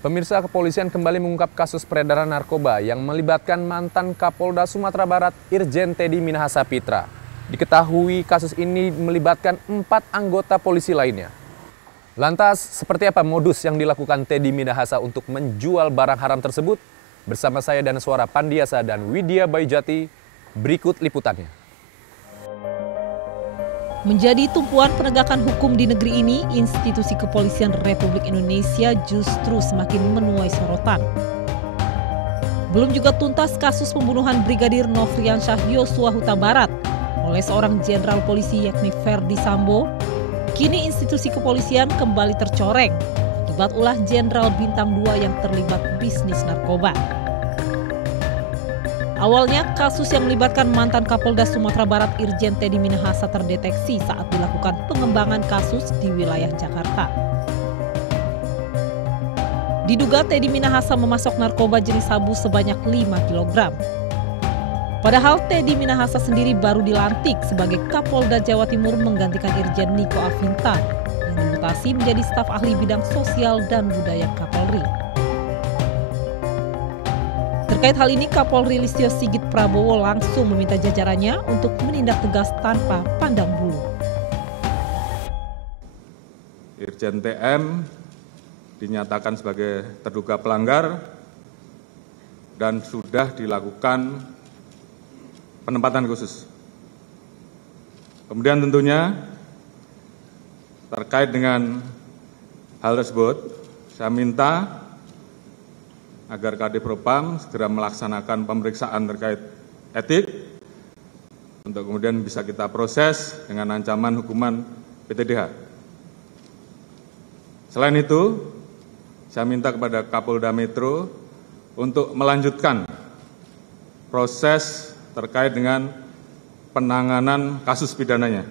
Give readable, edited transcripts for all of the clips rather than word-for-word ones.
Pemirsa, kepolisian kembali mengungkap kasus peredaran narkoba yang melibatkan mantan Kapolda Sumatera Barat Irjen Teddy Minahasa Pitra. Diketahui kasus ini melibatkan 4 anggota polisi lainnya. Lantas, seperti apa modus yang dilakukan Teddy Minahasa untuk menjual barang haram tersebut? Bersama saya dan Suara Pandiasa dan Widya Bayujati, berikut liputannya. Menjadi tumpuan penegakan hukum di negeri ini, institusi kepolisian Republik Indonesia justru semakin menuai sorotan. Belum juga tuntas kasus pembunuhan Brigadir Nofriansyah Yosua Huta Barat oleh seorang jenderal polisi yakni Ferdi Sambo, kini institusi kepolisian kembali tercoreng akibat ulah jenderal bintang 2 yang terlibat bisnis narkoba. Awalnya, kasus yang melibatkan mantan Kapolda Sumatera Barat Irjen Teddy Minahasa terdeteksi saat dilakukan pengembangan kasus di wilayah Jakarta. Diduga Teddy Minahasa memasok narkoba jenis sabu sebanyak 5 kg. Padahal Teddy Minahasa sendiri baru dilantik sebagai Kapolda Jawa Timur menggantikan Irjen Niko Afinta yang dimutasi menjadi staf ahli bidang sosial dan budaya Kapolri. Terkait hal ini, Kapolri Listio Sigit Prabowo langsung meminta jajarannya untuk menindak tegas tanpa pandang bulu. Irjen TM dinyatakan sebagai terduga pelanggar dan sudah dilakukan penempatan khusus. Kemudian tentunya terkait dengan hal tersebut, saya minta agar Kadif Propam segera melaksanakan pemeriksaan terkait etik untuk kemudian bisa kita proses dengan ancaman hukuman PTDH. Selain itu, saya minta kepada Kapolda Metro untuk melanjutkan proses terkait dengan penanganan kasus pidananya.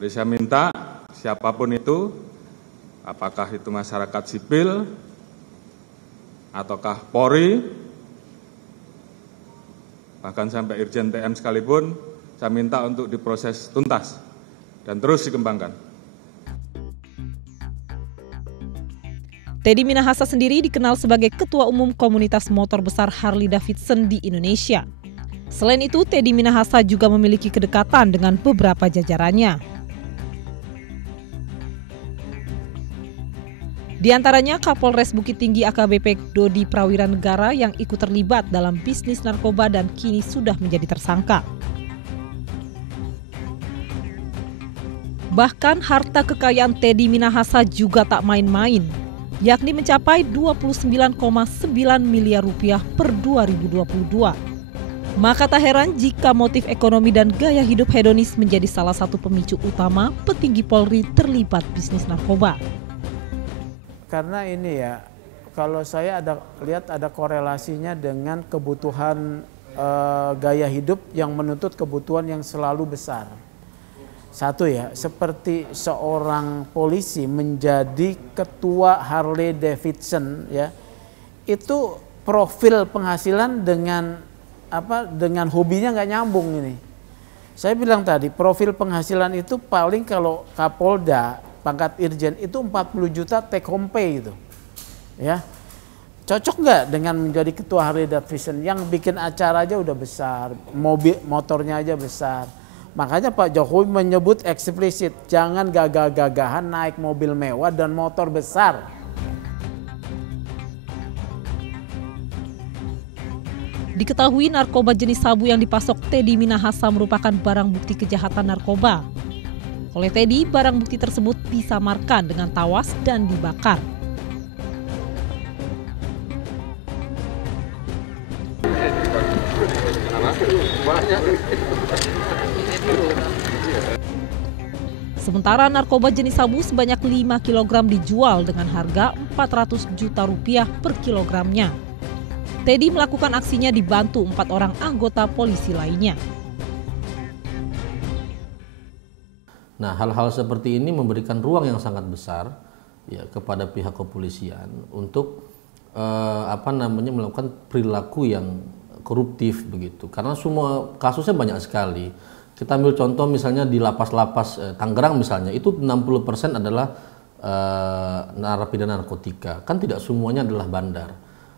Jadi saya minta siapapun itu, apakah itu masyarakat sipil, ataukah Polri, bahkan sampai Irjen TM sekalipun, saya minta untuk diproses tuntas dan terus dikembangkan. Teddy Minahasa sendiri dikenal sebagai Ketua Umum Komunitas Motor Besar Harley Davidson di Indonesia. Selain itu, Teddy Minahasa juga memiliki kedekatan dengan beberapa jajarannya. Di antaranya Kapolres Bukit Tinggi AKBP Dodi Prawiranegara yang ikut terlibat dalam bisnis narkoba dan kini sudah menjadi tersangka. Bahkan harta kekayaan Teddy Minahasa juga tak main-main, yakni mencapai 29,9 miliar rupiah per 2022. Maka tak heran jika motif ekonomi dan gaya hidup hedonis menjadi salah satu pemicu utama petinggi Polri terlibat bisnis narkoba. Karena ini ya, kalau saya lihat ada korelasinya dengan kebutuhan gaya hidup yang menuntut kebutuhan yang selalu besar. Satu ya, seperti seorang polisi menjadi ketua Harley Davidson ya, itu profil penghasilan dengan hobinya nggak nyambung ini. Saya bilang tadi profil penghasilan itu paling kalau Kapolda pangkat Irjen itu 40 juta take home pay itu. Ya. Cocok nggak dengan menjadi ketua Harley Davidson yang bikin acara aja udah besar, motornya aja besar. Makanya Pak Jokowi menyebut eksplisit, jangan gagah-gagahan naik mobil mewah dan motor besar. Diketahui narkoba jenis sabu yang dipasok Teddy Minahasa merupakan barang bukti kejahatan narkoba. Oleh Teddy, barang bukti tersebut disamarkan dengan tawas dan dibakar. Sementara narkoba jenis sabu sebanyak 5 kg dijual dengan harga 400 juta rupiah per kilogramnya. Teddy melakukan aksinya dibantu 4 orang anggota polisi lainnya. Nah, hal-hal seperti ini memberikan ruang yang sangat besar ya kepada pihak kepolisian untuk melakukan perilaku yang koruptif begitu. Karena semua kasusnya banyak sekali. Kita ambil contoh misalnya di lapas-lapas Tangerang misalnya, itu 60% adalah narapidana narkotika. Kan tidak semuanya adalah bandar.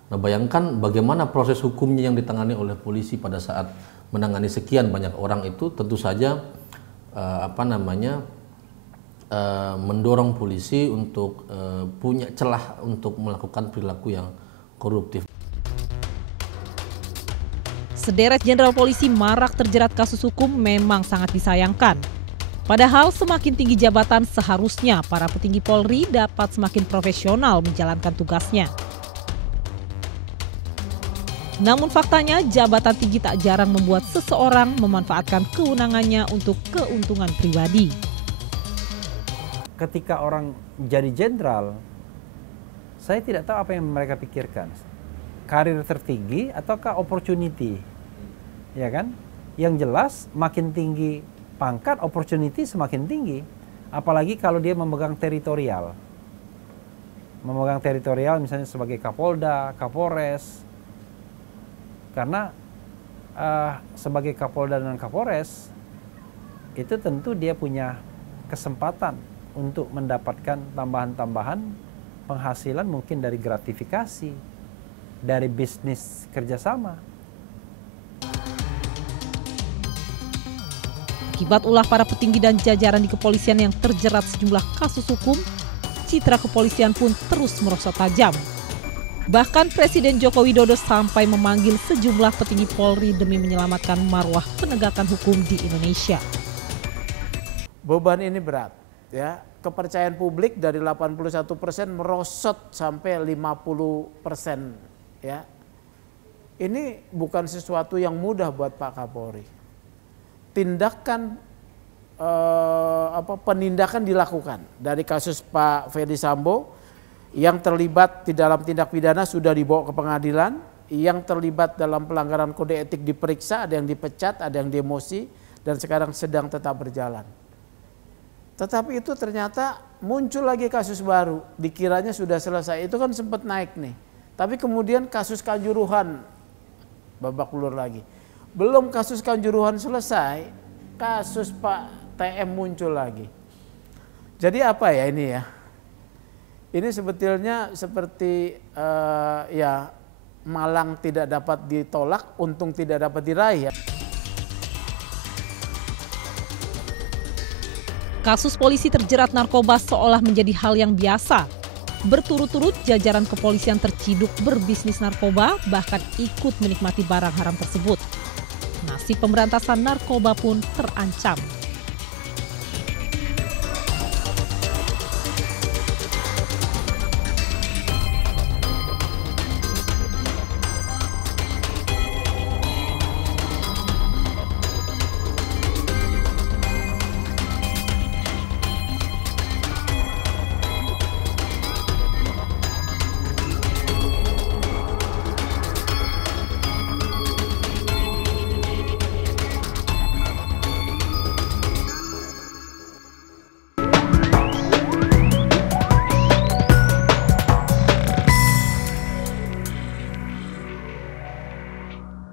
Nah, bayangkan bagaimana proses hukumnya yang ditangani oleh polisi pada saat menangani sekian banyak orang itu, tentu saja mendorong polisi untuk punya celah untuk melakukan perilaku yang koruptif. Sederet jenderal polisi marak terjerat kasus hukum memang sangat disayangkan. Padahal semakin tinggi jabatan seharusnya para petinggi Polri dapat semakin profesional menjalankan tugasnya. Namun faktanya jabatan tinggi tak jarang membuat seseorang memanfaatkan kewenangannya untuk keuntungan pribadi. Ketika orang jadi jenderal, saya tidak tahu apa yang mereka pikirkan. Karir tertinggi ataukah opportunity? Ya kan? Yang jelas makin tinggi pangkat, opportunity semakin tinggi. Apalagi kalau dia memegang teritorial. Memegang teritorial misalnya sebagai Kapolda, Kapolres. Karena sebagai Kapolda dan Kapolres, itu tentu dia punya kesempatan untuk mendapatkan tambahan-tambahan penghasilan mungkin dari gratifikasi, dari bisnis kerjasama. Akibat ulah para petinggi dan jajaran di kepolisian yang terjerat sejumlah kasus hukum, citra kepolisian pun terus merosot tajam. Bahkan Presiden Joko Widodo sampai memanggil sejumlah petinggi Polri demi menyelamatkan marwah penegakan hukum di Indonesia. Beban ini berat, ya. Kepercayaan publik dari 81% merosot sampai 50%, ya. Ini bukan sesuatu yang mudah buat Pak Kapolri. Tindakan penindakan dilakukan dari kasus Pak Ferdy Sambo yang terlibat di dalam tindak pidana sudah dibawa ke pengadilan, yang terlibat dalam pelanggaran kode etik diperiksa, ada yang dipecat, ada yang demosi, dan sekarang sedang tetap berjalan. Tetapi itu ternyata muncul lagi kasus baru, dikiranya sudah selesai, itu kan sempat naik nih. Tapi kemudian kasus Kanjuruhan babak belur lagi. Belum kasus Kanjuruhan selesai, kasus Pak TM muncul lagi. Jadi apa ya ini ya? Ini sebetulnya seperti ya malang tidak dapat ditolak, untung tidak dapat diraih ya. Kasus polisi terjerat narkoba seolah menjadi hal yang biasa. Berturut-turut jajaran kepolisian terciduk berbisnis narkoba, bahkan ikut menikmati barang haram tersebut. Nasib pemberantasan narkoba pun terancam.